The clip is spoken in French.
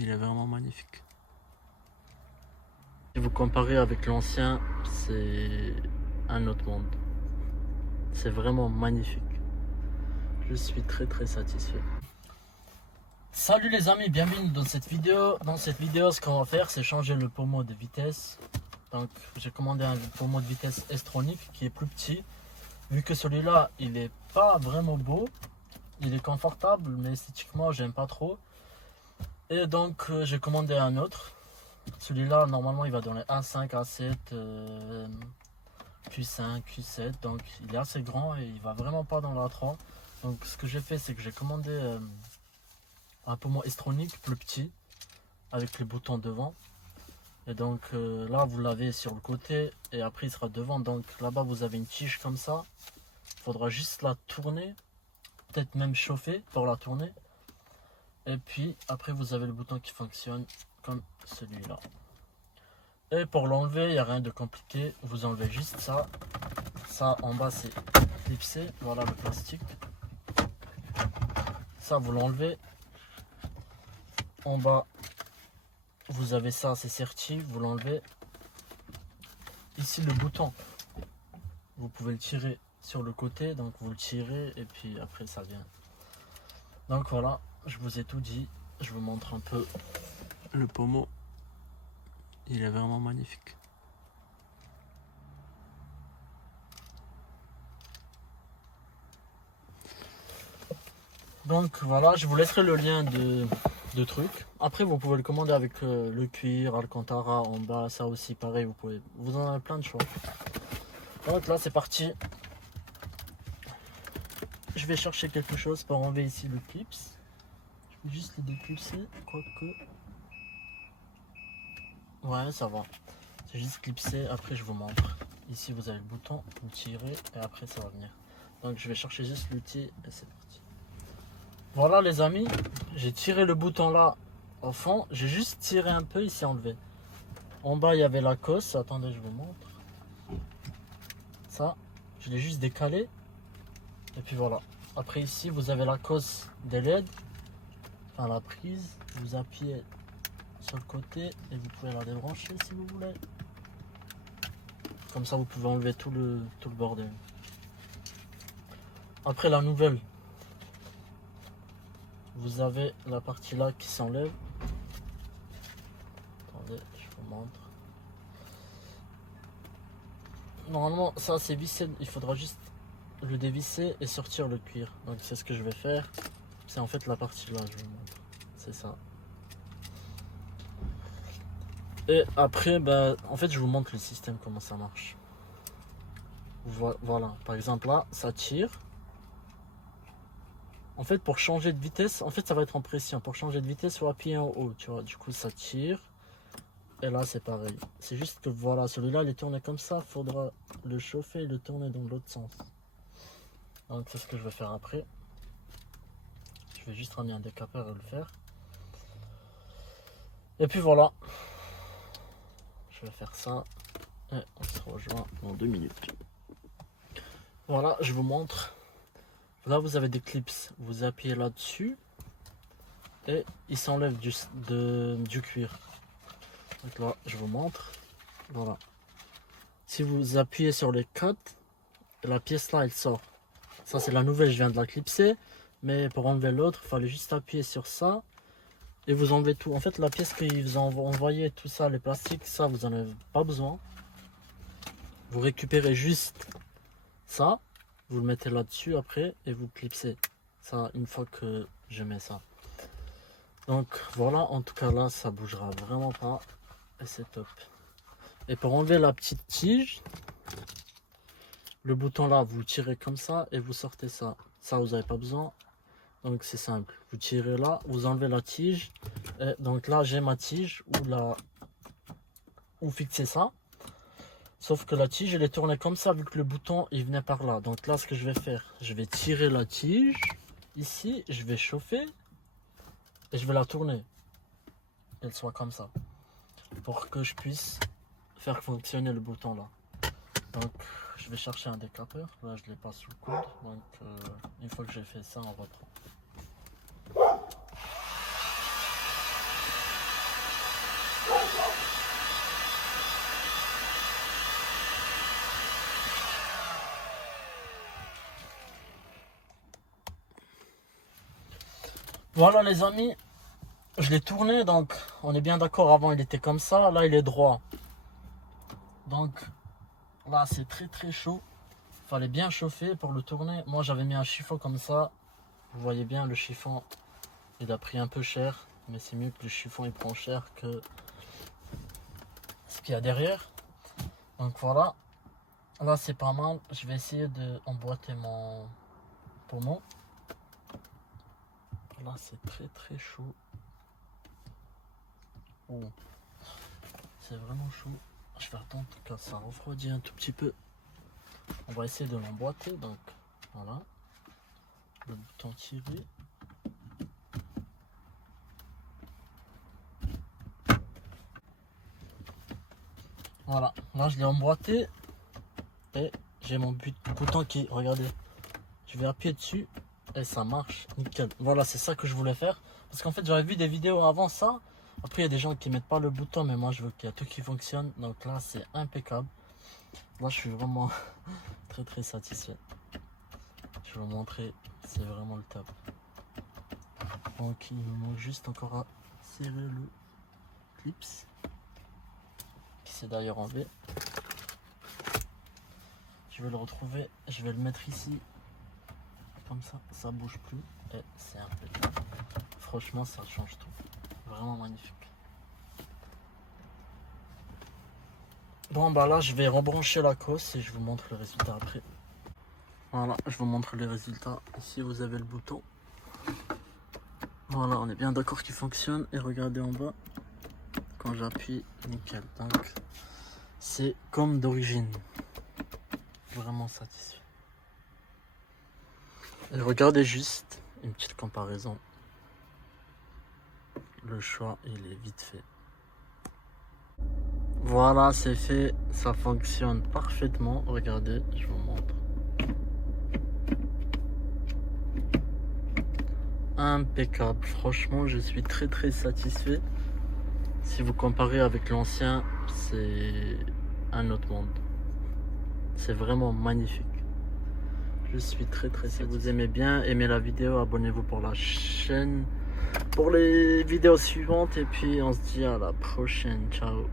Il est vraiment magnifique. Si vous comparez avec l'ancien, c'est un autre monde. C'est vraiment magnifique. Je suis très satisfait. Salut les amis, bienvenue dans cette vidéo. Dans cette vidéo, ce qu'on va faire, c'est changer le pommeau de vitesse. Donc j'ai commandé un pommeau de vitesse S-Tronic qui est plus petit. Vu que celui-là, il est pas vraiment beau. Il est confortable, mais esthétiquement, j'aime pas trop. Et donc j'ai commandé un autre. Celui-là, normalement, il va dans les A5, A7, Q5, Q7. Donc il est assez grand et il va vraiment pas dans l'A3. Donc ce que j'ai fait, c'est que j'ai commandé un pommeau S-Tronic plus petit avec les boutons devant. Et donc là, vous l'avez sur le côté et après il sera devant. Donc là-bas, vous avez une tige comme ça. Il faudra juste la tourner, peut-être même chauffer pour la tourner. Et puis après, vous avez le bouton qui fonctionne comme celui-là. Et pour l'enlever, il n'y a rien de compliqué. Vous enlevez juste ça. Ça en bas, c'est clipsé. Voilà le plastique. Ça, vous l'enlevez. En bas, vous avez ça, c'est serti. Vous l'enlevez. Ici, le bouton, vous pouvez le tirer sur le côté. Donc, vous le tirez et puis après, ça vient. Donc, voilà, je vous ai tout dit. Je vous montre un peu le pommeau. Il est vraiment magnifique. Donc voilà, je vous laisserai le lien de trucs. Après, vous pouvez le commander avec le cuir, Alcantara en bas, ça aussi pareil. Vous en avez plein de choix. Donc là, c'est parti. Je vais chercher quelque chose pour enlever ici le clips. Je vais juste le déclipser, quoique. Ouais, ça va. C'est juste clipsé. Après, je vous montre. Ici, vous avez le bouton, vous tirez et après, ça va venir. Donc, je vais chercher juste l'outil et c'est parti. Voilà les amis, j'ai tiré le bouton là au fond, j'ai juste tiré un peu, il s'est enlevé. En bas il y avait la cosse, attendez je vous montre. Ça, je l'ai juste décalé. Et puis voilà. Après ici vous avez la cosse des LED, enfin la prise, vous appuyez sur le côté et vous pouvez la débrancher si vous voulez. Comme ça vous pouvez enlever tout le bordel. Après la nouvelle, vous avez la partie là qui s'enlève. Attendez, je vous montre. Normalement, ça c'est vissé, il faudra juste le dévisser et sortir le cuir. Donc c'est ce que je vais faire. C'est en fait la partie là, je vous montre. C'est ça. Et après, en fait, je vous montre le système, comment ça marche. Voilà, par exemple là, ça tire. En fait, pour changer de vitesse, en fait, ça va être en pression. Pour changer de vitesse, il faut appuyer en haut, tu vois. Du coup, ça tire. Et là, c'est pareil. C'est juste que voilà, celui-là, il est tourné comme ça. Il faudra le chauffer et le tourner dans l'autre sens. Donc, c'est ce que je vais faire après. Je vais juste ramener un décapeur et le faire. Et puis voilà. Je vais faire ça. Et on se rejoint dans 2 minutes. Voilà, je vous montre. Là, vous avez des clips. Vous appuyez là-dessus. Et il s'enlève du cuir. Donc là, je vous montre. Voilà. Si vous appuyez sur les 4, la pièce là, elle sort. Ça, c'est la nouvelle, je viens de la clipser. Mais pour enlever l'autre, il fallait juste appuyer sur ça. Et vous enlevez tout. En fait, la pièce qu'ils vous ont envoyé, tout ça, les plastiques, ça, vous n'en avez pas besoin. Vous récupérez juste ça. Vous le mettez là-dessus après et vous clipsez. Ça, une fois que je mets ça. Donc voilà, en tout cas là, ça bougera vraiment pas. Et c'est top. Et pour enlever la petite tige, le bouton là, vous tirez comme ça et vous sortez ça. Ça, vous n'avez pas besoin. Donc c'est simple. Vous tirez là, vous enlevez la tige. Et donc là, j'ai ma tige où fixer ça. Sauf que la tige, elle est tournée comme ça vu que le bouton, il venait par là. Donc là, ce que je vais faire, je vais tirer la tige. Ici, je vais chauffer. Et je vais la tourner. Elle soit comme ça. Pour que je puisse faire fonctionner le bouton là. Donc je vais chercher un décapeur. Là je l'ai pas sous le coude. Donc une fois que j'ai fait ça, on reprend. Voilà les amis, je l'ai tourné, donc on est bien d'accord, avant il était comme ça, là il est droit. Donc là c'est très chaud, fallait bien chauffer pour le tourner. Moi j'avais mis un chiffon comme ça, vous voyez bien le chiffon, il a pris un peu cher, mais c'est mieux que le chiffon il prend cher que ce qu'il y a derrière. Donc voilà, là c'est pas mal, je vais essayer de emboîter mon pommeau. Là c'est très chaud. Oh. C'est vraiment chaud. Je vais attendre que ça refroidisse un tout petit peu. On va essayer de l'emboîter. Donc voilà. Le bouton tiré. Voilà. Là je l'ai emboîté. Et j'ai mon bouton qui, regardez. Je vais appuyer dessus. Et ça marche. Nickel. Voilà, c'est ça que je voulais faire. Parce qu'en fait j'avais vu des vidéos avant ça. Après il y a des gens qui mettent pas le bouton. Mais moi je veux qu'il y ait tout qui fonctionne. Donc là c'est impeccable. Là je suis vraiment très satisfait. Je vais vous montrer, c'est vraiment le top. Donc il me manque juste encore à serrer le clips, qui s'est d'ailleurs enlevé. Je vais le retrouver, je vais le mettre ici, comme ça bouge plus et c'est impeccable. Franchement ça change tout, vraiment magnifique. Bon bah là je vais rebrancher la cosse et je vous montre le résultat après. Voilà, je vous montre les résultats. Ici vous avez le bouton. Voilà, on est bien d'accord qu'il fonctionne. Et regardez en bas, quand j'appuie, nickel. Donc c'est comme d'origine. Vraiment satisfait. Et regardez juste, une petite comparaison. Le choix, il est vite fait. Voilà, c'est fait. Ça fonctionne parfaitement. Regardez, je vous montre. Impeccable. Franchement, je suis très satisfait. Si vous comparez avec l'ancien, c'est un autre monde. C'est vraiment magnifique. Je suis très satisfait. Si vous aimez bien, aimez la vidéo, abonnez-vous pour la chaîne, pour les vidéos suivantes. Et puis on se dit à la prochaine. Ciao.